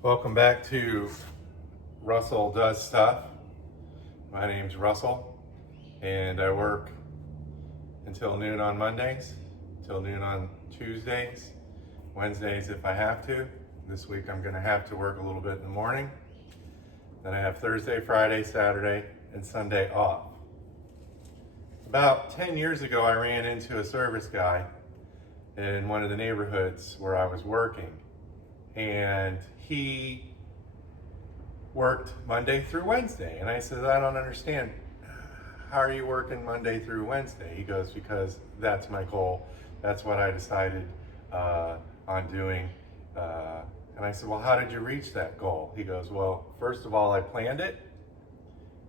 Welcome back to Russell Does Stuff. My name's Russell, and I work until noon on Mondays, till noon on Tuesdays, Wednesdays if I have to. This week I'm going to have to work a little bit in the morning. Then I have Thursday, Friday, Saturday, and Sunday off. About 10 years ago, I ran into a service guy in one of the neighborhoods where I was working. And he worked Monday through Wednesday. And I said, I don't understand. How are you working Monday through Wednesday? He goes, because that's my goal. That's what I decided on doing. And I said, well, how did you reach that goal? He goes, well, first of all, I planned it.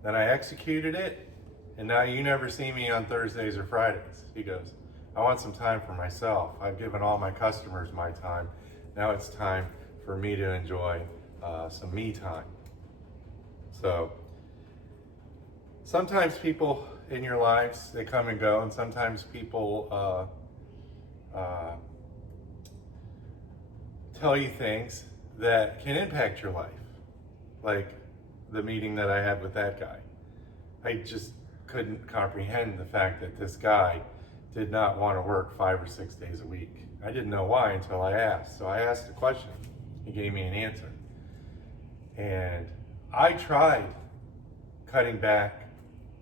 Then I executed it. And now you never see me on Thursdays or Fridays. He goes, I want some time for myself. I've given all my customers my time. Now it's time for me to enjoy some me time. So sometimes people in your lives, they come and go, and sometimes people tell you things that can impact your life, like the meeting that I had with that guy. I just couldn't comprehend the fact that this guy did not want to work 5 or 6 days a week. I didn't know why until I asked. So I asked a question. He gave me an answer. And I tried cutting back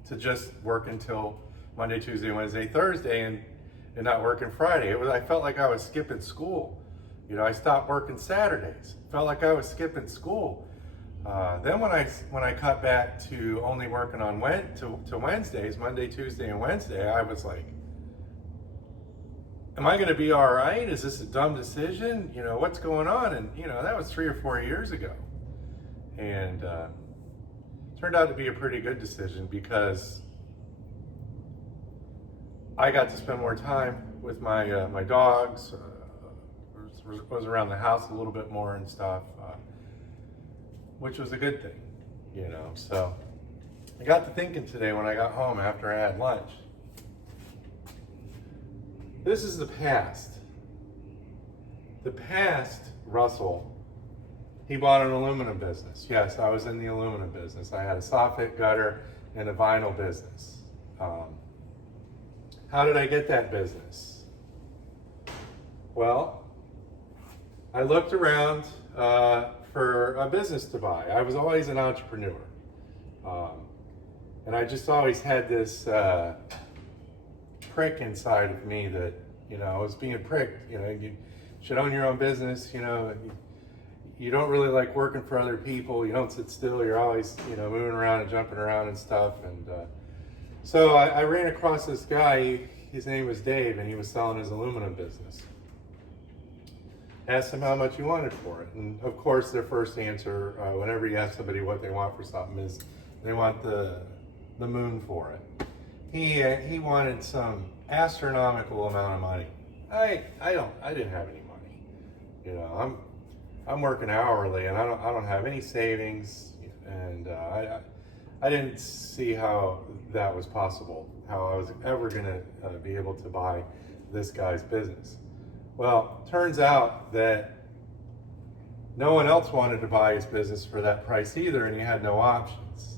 to just work until Monday, Tuesday, Wednesday, Thursday, and not working Friday. I felt like I was skipping school. You know, I stopped working Saturdays. Felt like I was skipping school. Then when I cut back to only working on Wednesdays, Monday, Tuesday, and Wednesday, I was like, am I going to be all right? Is this a dumb decision? You know, what's going on? And, you know, that was 3 or 4 years ago. And turned out to be a pretty good decision because I got to spend more time with my dogs, was around the house a little bit more and stuff, which was a good thing, you know. So I got to thinking today when I got home after I had lunch. This is the past. The past, Russell, he bought an aluminum business. Yes, I was in the aluminum business. I had a soffit, gutter, and a vinyl business. How did I get that business? Well, I looked around for a business to buy. I was always an entrepreneur. And I just always had this prick inside of me that, you know, I was being pricked. You know, you should own your own business. You know, you don't really like working for other people. You don't sit still. You're always, you know, moving around and jumping around and stuff. And so I ran across this guy. His name was Dave, and he was selling his aluminum business. Asked him how much he wanted for it. And of course, their first answer, whenever you ask somebody what they want for something, is they want the moon for it. He wanted some astronomical amount of money. I didn't have any money. You know, I'm working hourly, and I don't have any savings, and I didn't see how that was possible, how I was ever gonna be able to buy this guy's business. Well, turns out that no one else wanted to buy his business for that price either, and he had no options.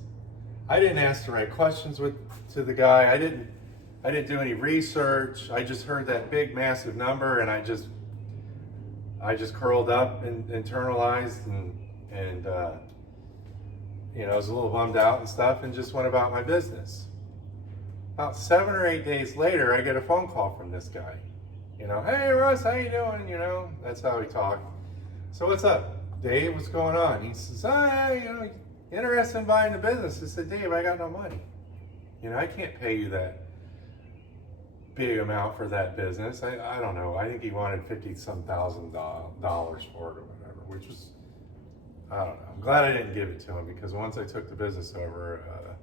I didn't ask the right questions to the guy. I didn't do any research. I just heard that big, massive number, and I just curled up and internalized and you know, I was a little bummed out and stuff, and just went about my business. About 7 or 8 days later, I get a phone call from this guy. You know, hey Russ, how you doing? You know, that's how we talk. So what's up, Dave? What's going on? He says, you know, interested in buying the business. I said, Dave, I got no money. You know, I can't pay you that big amount for that business. I don't know. I think he wanted $50-some thousand dollars for it or whatever, which was, I don't know. I'm glad I didn't give it to him, because once I took the business over,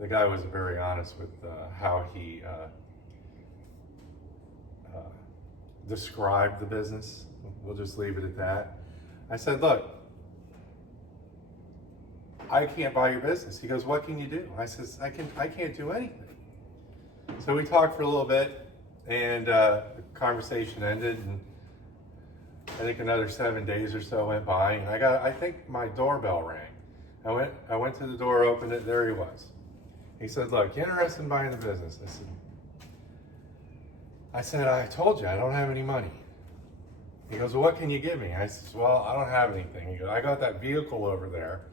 the guy was very honest with how he described the business. We'll just leave it at that. I said, look, I can't buy your business. He goes, what can you do? I says, I can't do anything. So we talked for a little bit, and the conversation ended, and I think another 7 days or so went by, and I think my doorbell rang. I went to the door, opened it, there he was. He said, look, you interested in buying the business? I said, I told you, I don't have any money. He goes, well, what can you give me? I said, well, I don't have anything. He goes, I got that vehicle over there.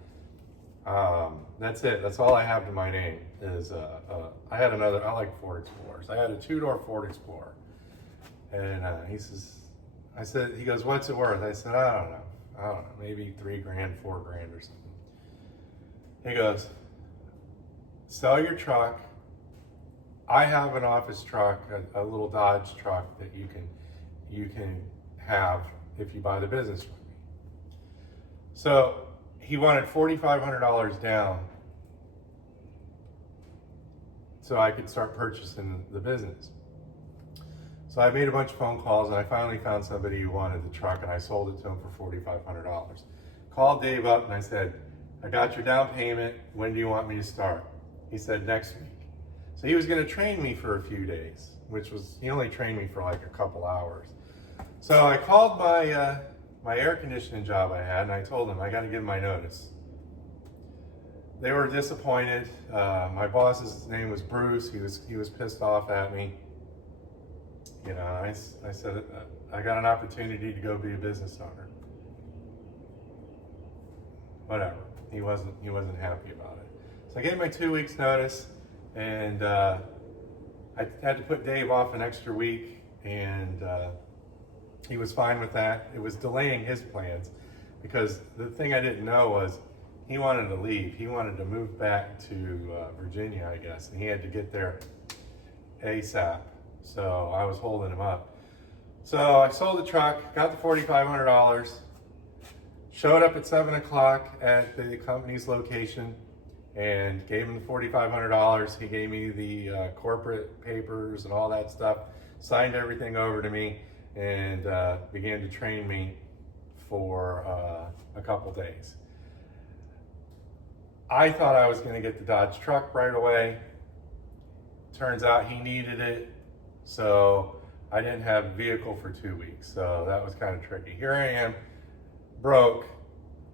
That's it. That's all I have to my name is, I like Ford Explorers. I had a 2-door Ford Explorer. And he goes, what's it worth? I said, I don't know, maybe $3 grand, $4 grand or something. He goes, sell your truck. I have an office truck, a little Dodge truck that you can have if you buy the business from me. So he wanted $4,500 down so I could start purchasing the business. So I made a bunch of phone calls, and I finally found somebody who wanted the truck, and I sold it to him for $4,500. Called Dave up and I said, I got your down payment. When do you want me to start? He said, next week. So he was going to train me for a few days, he only trained me for like a couple hours. So I called my air conditioning job I had, and I told them I got to give my notice. They were disappointed. My boss's name was Bruce. He was pissed off at me. You know, I said I got an opportunity to go be a business owner. Whatever. He wasn't happy about it. So I gave my 2 weeks notice, and I had to put Dave off an extra week, and he was fine with that. It was delaying his plans, because the thing I didn't know was he wanted to leave. He wanted to move back to Virginia, I guess, and he had to get there ASAP. So I was holding him up. So I sold the truck, got the $4,500, showed up at 7 o'clock at the company's location, and gave him the $4,500. He gave me the corporate papers and all that stuff, signed everything over to me, and began to train me for a couple days. I thought I was going to get the Dodge truck right away. Turns out he needed it, so I didn't have a vehicle for 2 weeks. So that was kind of tricky. Here I am, broke.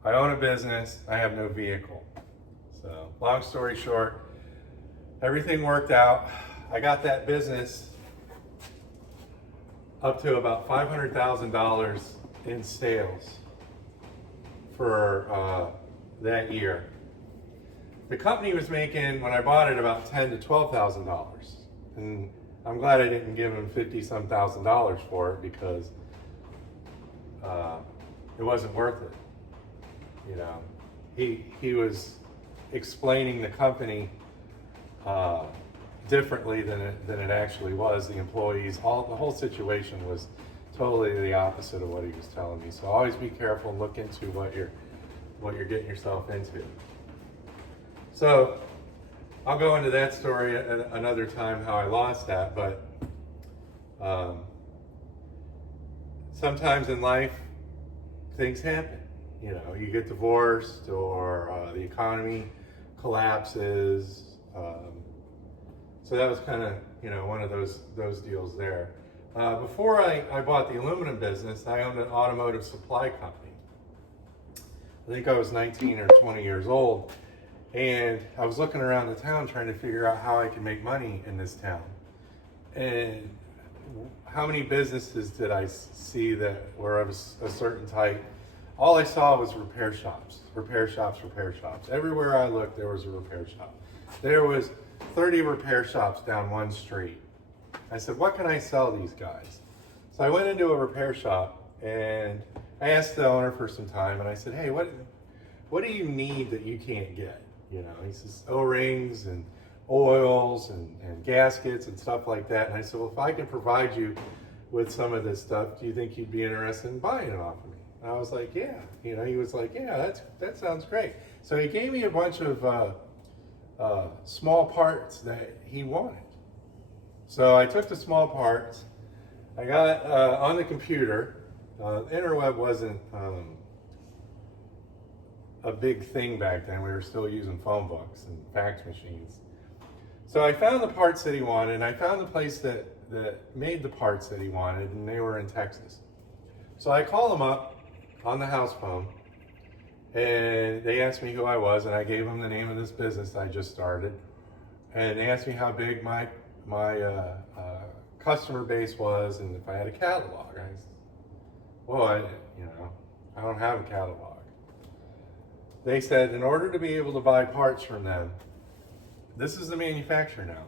I own a business. I have no vehicle. So long story short, everything worked out. I got that business up to about $500,000 in sales for that year. The company was making, when I bought it, about $10,000 to $12,000, and I'm glad I didn't give him $50-some thousand for it, because it wasn't worth it. You know, he was explaining the company differently than it actually was. The employees, the whole situation was totally the opposite of what he was telling me. So always be careful and look into what you're getting yourself into. So I'll go into that story at another time, how I lost that, but sometimes in life things happen. You know, you get divorced, or the economy collapses. So that was kind of, you know, one of those deals there. Before I bought the aluminum business, I owned an automotive supply company. I think I was 19 or 20 years old, and I was looking around the town trying to figure out how I could make money in this town. And how many businesses did I see that were of a certain type? All I saw was repair shops. Everywhere I looked, there was a repair shop. There was 30 repair shops down one street. I said, what can I sell these guys? So I went into a repair shop, and I asked the owner for some time, and I said, hey, what do you need that you can't get? You know, he says, O-rings and oils and gaskets and stuff like that. And I said, well, if I can provide you with some of this stuff, do you think you'd be interested in buying it off of me? And I was like, yeah. You know, he was like, yeah, that sounds great. So he gave me a bunch of small parts that he wanted. So I took the small parts. I got on the computer. Interweb wasn't a big thing back then. We were still using phone books and fax machines. So I found the parts that he wanted, and I found the place that made the parts that he wanted, and they were in Texas. So I call them up on the house phone, and they asked me who I was, and I gave them the name of this business I just started. And they asked me how big my customer base was, and if I had a catalog. I said, well, I don't have a catalog. They said, in order to be able to buy parts from them, this is the manufacturer now,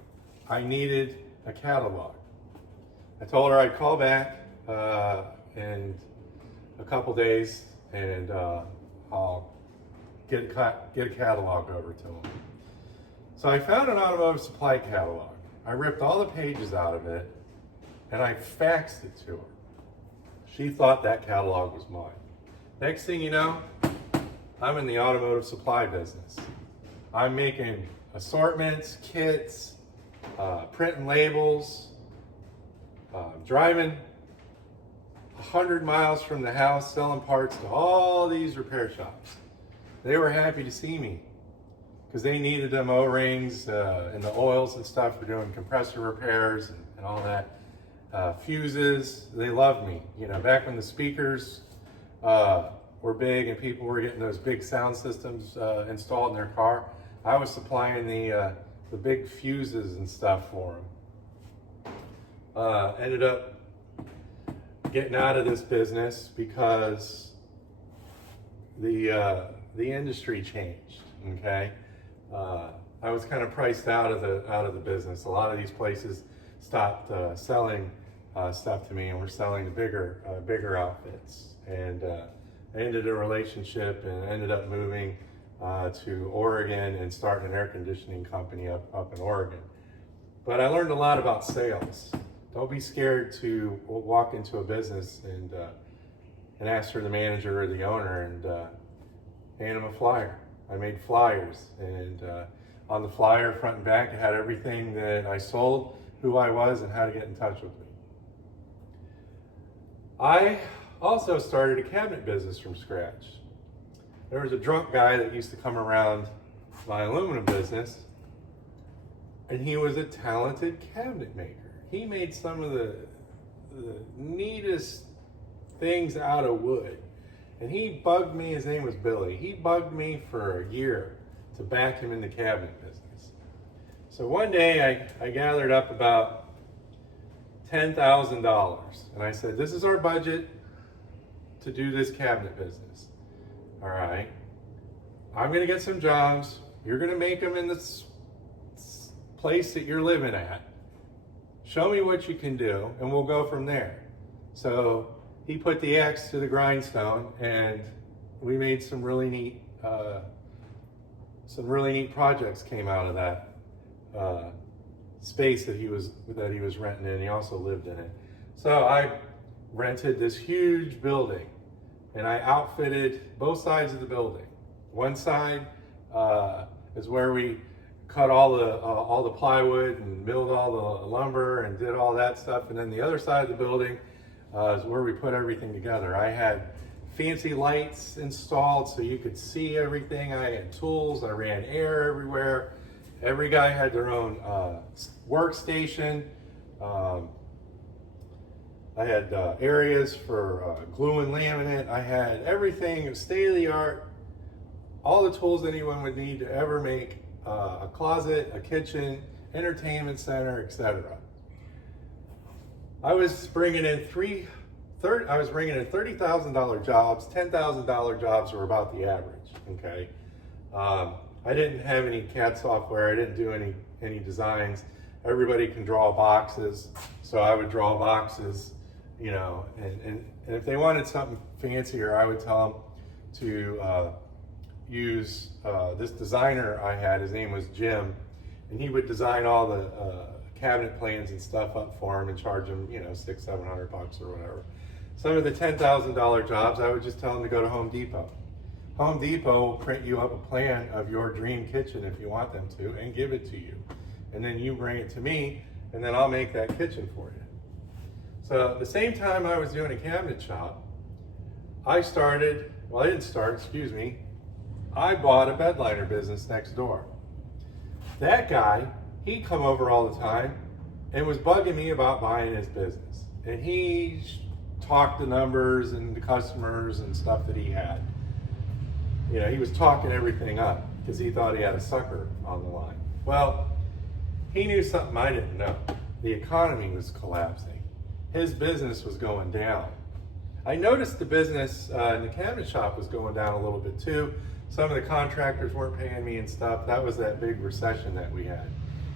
I needed a catalog. I told her I'd call back in a couple days, and I'll get a catalog over to them. So I found an automotive supply catalog. I ripped all the pages out of it, and I faxed it to her. She thought that catalog was mine. Next thing you know, I'm in the automotive supply business. I'm making assortments, kits, printing labels, driving 100 miles from the house, selling parts to all these repair shops. They were happy to see me because they needed them O-rings and the oils and stuff for doing compressor repairs and all that. Fuses, they loved me. Back when the speakers were big and people were getting those big sound systems installed in their car, I was supplying the big fuses and stuff for them. Ended up getting out of this business because the industry changed. Okay, I was kind of priced out of the business. A lot of these places stopped selling stuff to me, and were selling the bigger outfits. And I ended a relationship and ended up moving to Oregon and starting an air conditioning company up in Oregon. But I learned a lot about sales. Don't be scared to walk into a business and ask for the manager or the owner and hand them a flyer. I made flyers, and on the flyer, front and back, it had everything that I sold, who I was, and how to get in touch with me. I also started a cabinet business from scratch. There was a drunk guy that used to come around my aluminum business, and he was a talented cabinet maker. He made some of the neatest things out of wood. And he bugged me, his name was Billy. He bugged me for a year to back him in the cabinet business. So one day I gathered up about $10,000, and I said, this is our budget to do this cabinet business. All right, I'm gonna get some jobs. You're gonna make them in this place that you're living at. Show me what you can do, and we'll go from there. So he put the axe to the grindstone, and we made some really neat projects came out of that space that he was renting in. He also lived in it. So I rented this huge building, and I outfitted both sides of the building. One side is where we cut all the plywood and milled all the lumber and did all that stuff, and then the other side of the building is where we put everything together. I had fancy lights installed so you could see everything. I had tools. I ran air everywhere. Every guy had their own workstation. I had areas for glue and laminate. I had everything state of the art. All the tools anyone would need to ever make a closet, a kitchen, entertainment center, etc. I was bringing in $30,000 jobs. $10,000 jobs were about the average. Okay, I didn't have any CAD software. I didn't do any designs. Everybody can draw boxes, so I would draw boxes, and if they wanted something fancier, I would tell them to use this designer I had. His name was Jim, and he would design all the cabinet plans and stuff up for him and charge him, $600-700 or whatever. Some of the $10,000 jobs, I would just tell them to go to Home Depot. Home Depot will print you up a plan of your dream kitchen if you want them to, and give it to you. And then you bring it to me, and then I'll make that kitchen for you. So at the same time I was doing a cabinet shop, I bought a bedliner business next door. That guy, he'd come over all the time and was bugging me about buying his business. And he talk the numbers and the customers and stuff that he had. You know, he was talking everything up because he thought he had a sucker on the line. Well, he knew something I didn't know. The economy was collapsing. His business was going down. I noticed the business in the cabinet shop was going down a little bit too. Some of the contractors weren't paying me and stuff. That was that big recession that we had,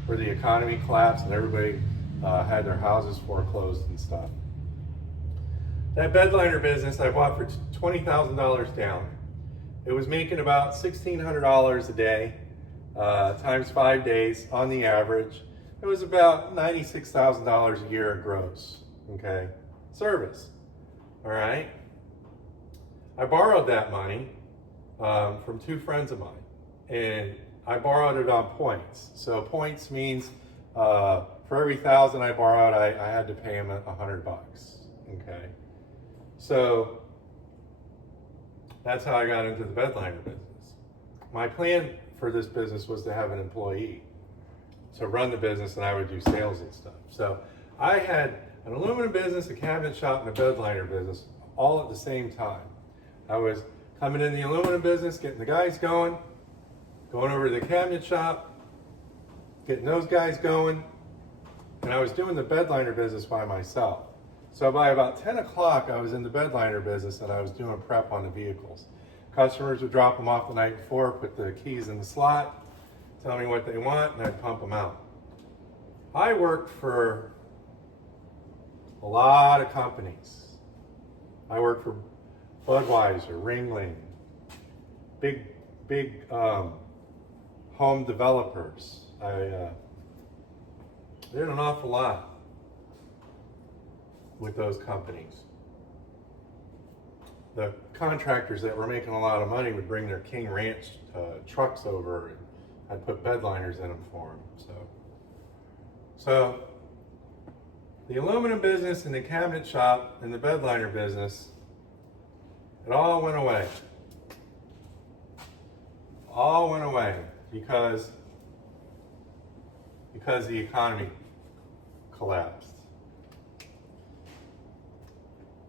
where the economy collapsed and everybody had their houses foreclosed and stuff. That bedliner business I bought for $20,000 down. It was making about $1,600 a day, times 5 days on the average. It was about $96,000 a year gross, okay? Service, all right? I borrowed that money from 2 friends of mine, and I borrowed it on points. So points means for every 1,000 I borrowed, I had to pay him $100, okay? So that's how I got into the bedliner business. My plan for this business was to have an employee to run the business, and I would do sales and stuff. So I had an aluminum business, a cabinet shop, and a bedliner business all at the same time. I was coming in the aluminum business, getting the guys going over to the cabinet shop, getting those guys going, and I was doing the bedliner business by myself. So by about 10 o'clock, I was in the bedliner business and I was doing prep on the vehicles. Customers would drop them off the night before, put the keys in the slot, tell me what they want, and I'd pump them out. I worked for a lot of companies. I worked for Budweiser, Ringling, big home developers. I did an awful lot with those companies. The contractors that were making a lot of money would bring their King Ranch trucks over, and I'd put bedliners in them for them. So the aluminum business and the cabinet shop and the bedliner business, it all went away. All went away because the economy collapsed.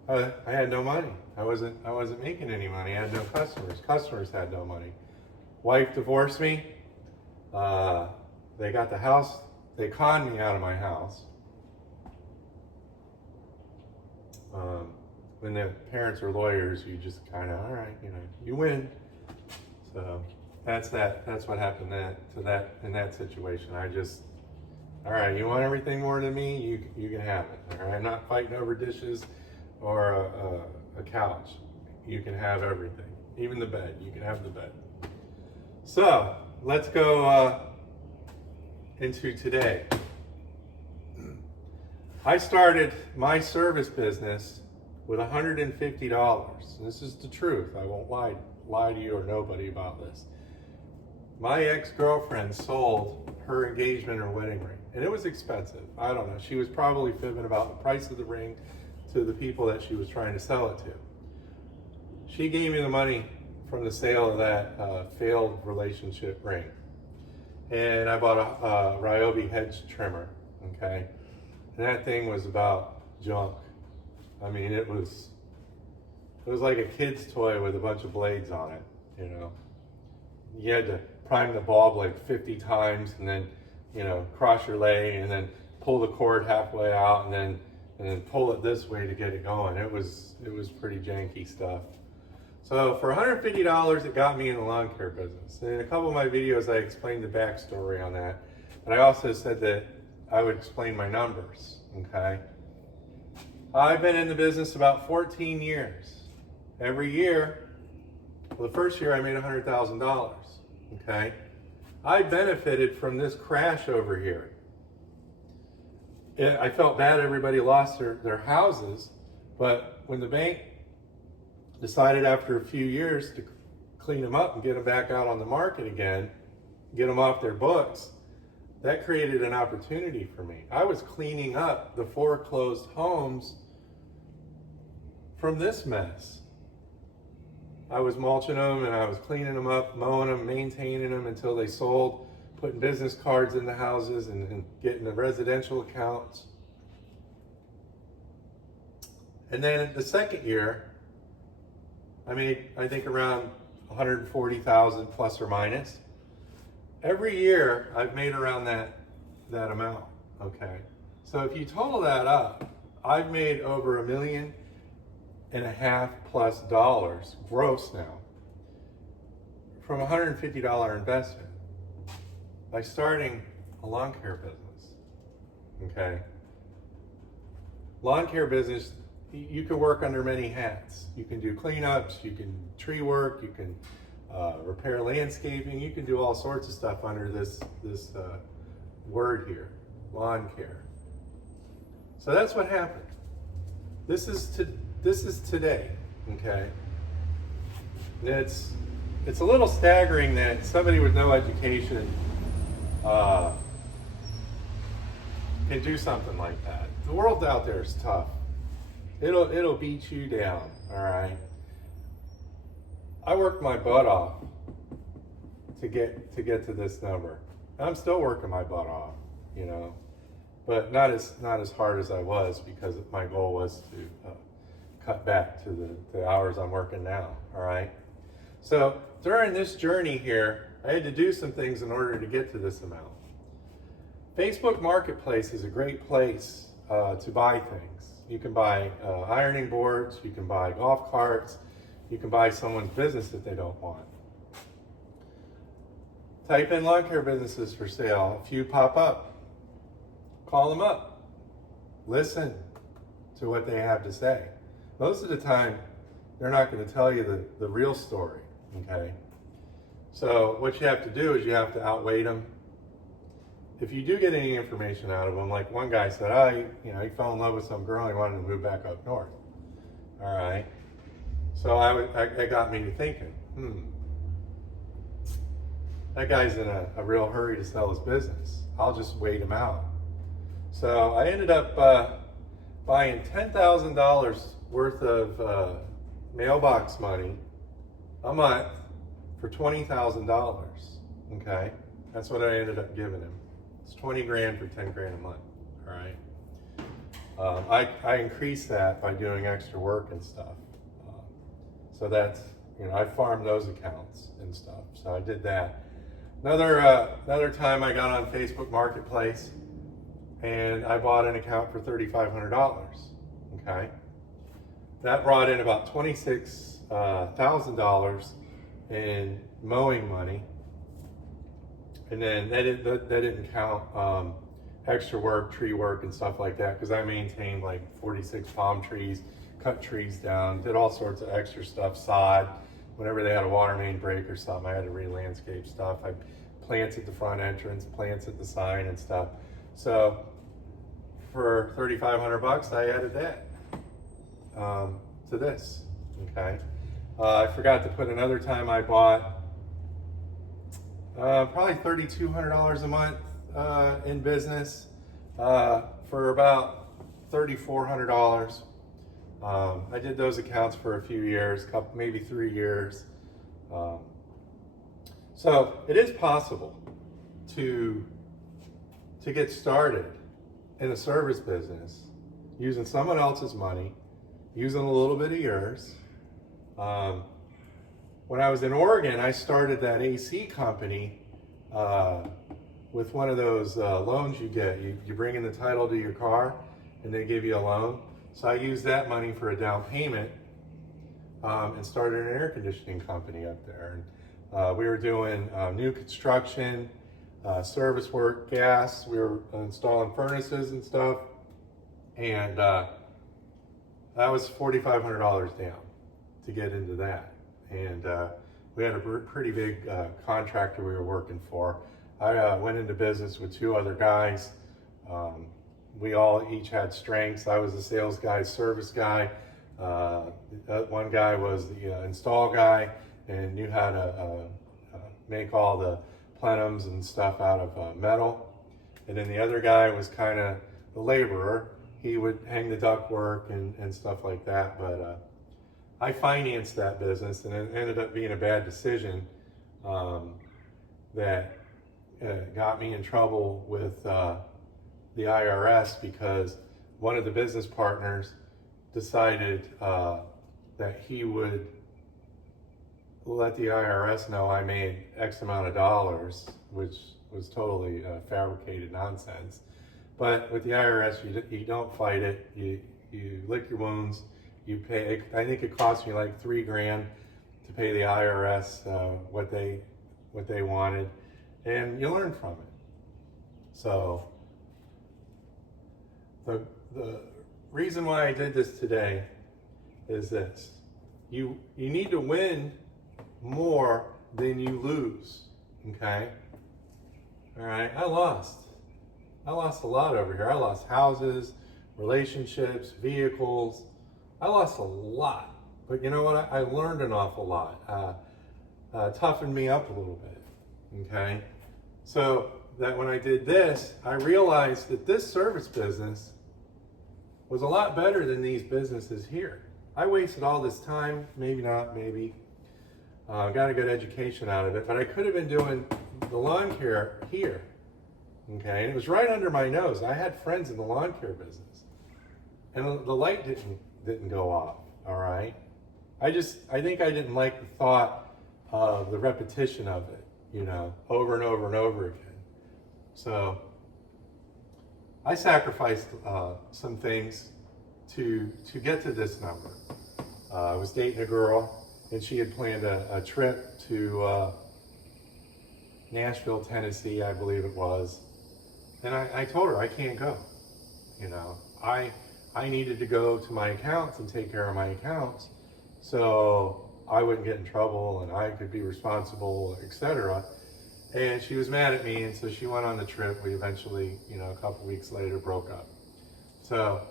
I had no money. I wasn't making any money. I had no customers. Customers had no money. Wife divorced me. They got the house. They conned me out of my house. When the parents are lawyers, you just kind of, all right, you win. So that's that. That's what happened in that situation. All right, you want everything more than me? You can have it. All right, I'm not fighting over dishes or a couch. You can have everything, even the bed. You can have the bed. So let's go into today. I started my service business with $150. And this is the truth. I won't lie to you or nobody about this. My ex-girlfriend sold her engagement or wedding ring, and it was expensive. I don't know. She was probably fibbing about the price of the ring to the people that she was trying to sell it to. She gave me the money from the sale of that failed relationship ring. And I bought a Ryobi hedge trimmer, okay? And that thing was about junk. I mean, it was like a kid's toy with a bunch of blades on it, You had to prime the bulb like 50 times and then, cross your leg and then pull the cord halfway out and then pull it this way to get it going. It was pretty janky stuff. So for $150, it got me in the lawn care business. And in a couple of my videos, I explained the backstory on that. But I also said that I would explain my numbers, okay? I've been in the business about 14 years. Every year, well, the first year I made $100,000, okay? I benefited from this crash over here. I felt bad everybody lost their houses, but when the bank decided after a few years to clean them up and get them back out on the market again, get them off their books, that created an opportunity for me. I was cleaning up the foreclosed homes from this mess. I was mulching them and I was cleaning them up, mowing them, maintaining them until they sold, putting business cards in the houses and getting the residential accounts. And then the second year, I made, I think, around 140,000 plus or minus. Every year I've made around that amount, okay? So if you total that up, I've made over $1.5 million+ gross now from a $150 investment by starting a lawn care business, okay? Lawn care business, you can work under many hats. You can do cleanups, you can tree work, you can repair landscaping, you can do all sorts of stuff under this word here, lawn care. So that's what happened. This is today, okay? And it's a little staggering that somebody with no education can do something like that. The world out there is tough. It'll beat you down, all right? I worked my butt off to get to this number. I'm still working my butt off, you know, but not as hard as I was, because my goal was to cut back to the hours I'm working now, all right? So during this journey here, I had to do some things in order to get to this amount. Facebook Marketplace is a great place to buy things. You can buy ironing boards, you can buy golf carts, you can buy someone's business that they don't want. Type in lawn care businesses for sale. A few pop up. Call them up. Listen to what they have to say. Most of the time, they're not going to tell you the real story, okay? So what you have to do is you have to outweigh them. If you do get any information out of them, like one guy said, he fell in love with some girl and he wanted to move back up north. All right. So that got me to thinking, that guy's in a real hurry to sell his business. I'll just wait him out. So I ended up buying $10,000 worth of mailbox money a month for $20,000. Okay, that's what I ended up giving him. It's 20 grand for 10 grand a month. All right. I increased that by doing extra work and stuff. So that's, I farmed those accounts and stuff. So I did that. Another time I got on Facebook Marketplace and I bought an account for $3,500. Okay. That brought in about $26,000 in mowing money. And then that didn't count extra work, tree work and stuff like that, because I maintained like 46 palm trees, cut trees down, did all sorts of extra stuff, sod. Whenever they had a water main break or something, I had to re-landscape stuff. I planted the front entrance, plants at the sign and stuff. So for $3,500, I added that to this, okay? I forgot to put another time I bought probably $3,200 a month in business for about $3,400. I did those accounts for a few years, maybe 3 years. So it is possible to get started in a service business using someone else's money, using a little bit of yours. When I was in Oregon, I started that AC company with one of those loans you get. You bring in the title to your car and they give you a loan. So I used that money for a down payment and started an air conditioning company up there. And we were doing new construction, service work, gas. We were installing furnaces and stuff. And that was $4,500 down to get into that. And we had a pretty big contractor we were working for. I went into business with 2 other guys. We all each had strengths. I was the sales guy, service guy. One guy was the install guy and knew how to make all the plenums and stuff out of metal. And then the other guy was kind of the laborer. He would hang the ductwork and stuff like that. But I financed that business, and it ended up being a bad decision that got me in trouble with the IRS, because one of the business partners decided that he would let the IRS know I made X amount of dollars, which was totally fabricated nonsense. But with the IRS, you don't fight it. You lick your wounds. You pay. I think it cost me like $3,000 to pay the IRS what they wanted, and you learn from it. So the reason why I did this today is this: you need to win more than you lose. Okay. All right. I lost a lot over here. I lost houses, relationships, vehicles. I lost a lot. But you know what? I learned an awful lot. Toughened me up a little bit. Okay? So that when I did this, I realized that this service business was a lot better than these businesses here. I wasted all this time, maybe not, maybe. Got a good education out of it, but I could have been doing the lawn care here. Okay, and it was right under my nose. I had friends in the lawn care business, and the light didn't go off. All right, I think I didn't like the thought of the repetition of it, over and over and over again. So I sacrificed some things to get to this number. I was dating a girl, and she had planned a trip to Nashville, Tennessee, I believe it was. And I told her I can't go. I needed to go to my accounts and take care of my accounts so I wouldn't get in trouble and I could be responsible, etc. And she was mad at me, and so she went on the trip. We eventually, a couple weeks later, broke up. So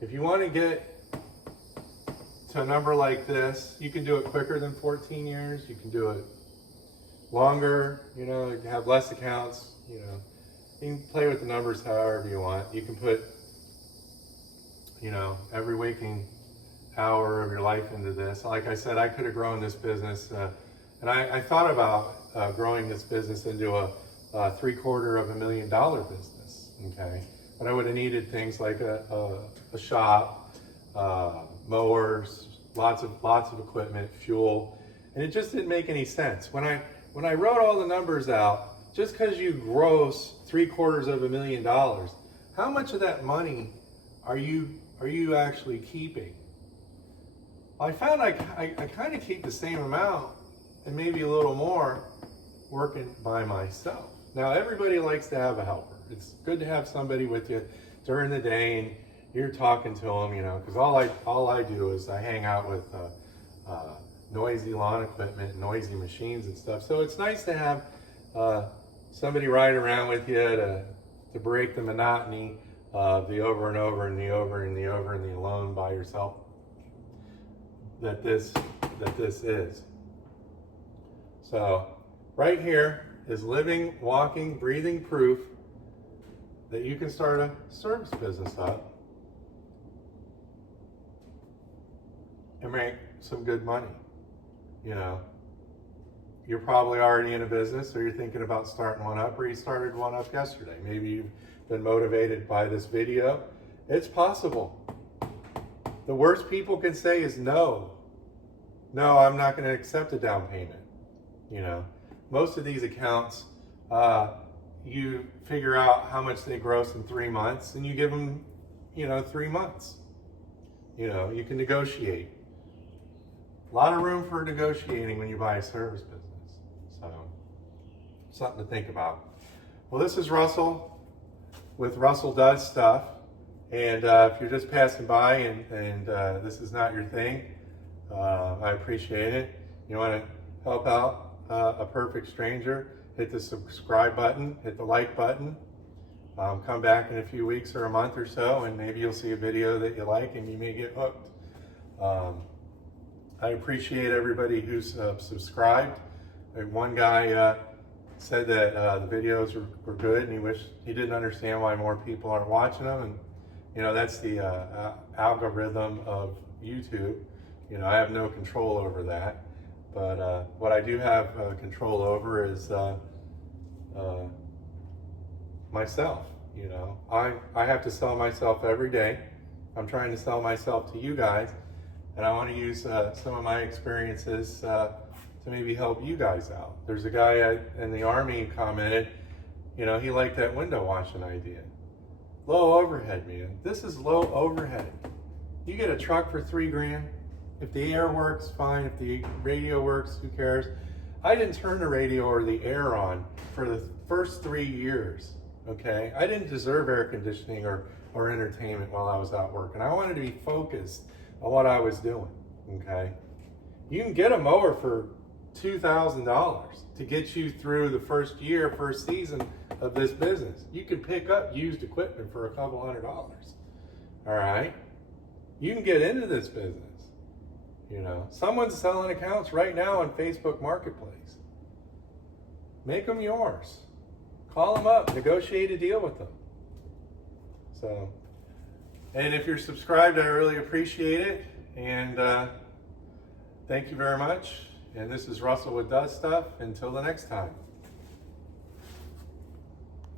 if you want to get to a number like this, you can do it quicker than 14 years. You can do it longer, have less accounts, You can play with the numbers however you want. You can put, every waking hour of your life into this. Like I said, I could have grown this business, and I thought about growing this business into a $750,000 business, okay? But I would have needed things like a shop, mowers, lots of equipment, fuel, and it just didn't make any sense. When I wrote all the numbers out, just because you gross $750,000, how much of that money are you actually keeping? Well, I found I kind of keep the same amount and maybe a little more working by myself. Now, everybody likes to have a helper. It's good to have somebody with you during the day and you're talking to them, because all I do is I hang out with noisy lawn equipment, noisy machines and stuff. So it's nice to have somebody ride around with you to break the monotony of the over and over and the over and the over and the alone by yourself that this is. So right here is living, walking, breathing proof that you can start a service business up and make some good money. You're probably already in a business, or you're thinking about starting one up, or you started one up yesterday. Maybe you've been motivated by this video. It's possible. The worst people can say is no. No, I'm not going to accept a down payment. Most of these accounts, you figure out how much they gross in 3 months, and you give them, 3 months. You can negotiate. A lot of room for negotiating when you buy a service business. So, something to think about. Well, this is Russell with Russell Does Stuff. And if you're just passing by and this is not your thing, I appreciate it. You want to help out a perfect stranger, hit the subscribe button, hit the like button. Come back in a few weeks or a month or so, and maybe you'll see a video that you like and you may get hooked. I appreciate everybody who's subscribed. One guy said that the videos were good, and he didn't understand why more people aren't watching them. And that's the algorithm of YouTube. I have no control over that. But what I do have control over is myself. I have to sell myself every day. I'm trying to sell myself to you guys, and I want to use some of my experiences to maybe help you guys out. There's a guy in the Army who commented, you know, he liked that window washing idea. Low overhead, man. This is low overhead. You get a truck for $3,000. If the air works, fine. If the radio works, who cares? I didn't turn the radio or the air on for the first 3 years, okay? I didn't deserve air conditioning or entertainment while I was out working. I wanted to be focused on what I was doing, okay? You can get a mower for $2,000 to get you through the first year, first season of this business. You can pick up used equipment for a couple $100, all right? You can get into this business. You know, someone's selling accounts right now on Facebook Marketplace. Make them yours. Call them up, negotiate a deal with them. So, and if you're subscribed, I really appreciate it. And thank you very much. And this is Russell with Does Stuff. Until the next time.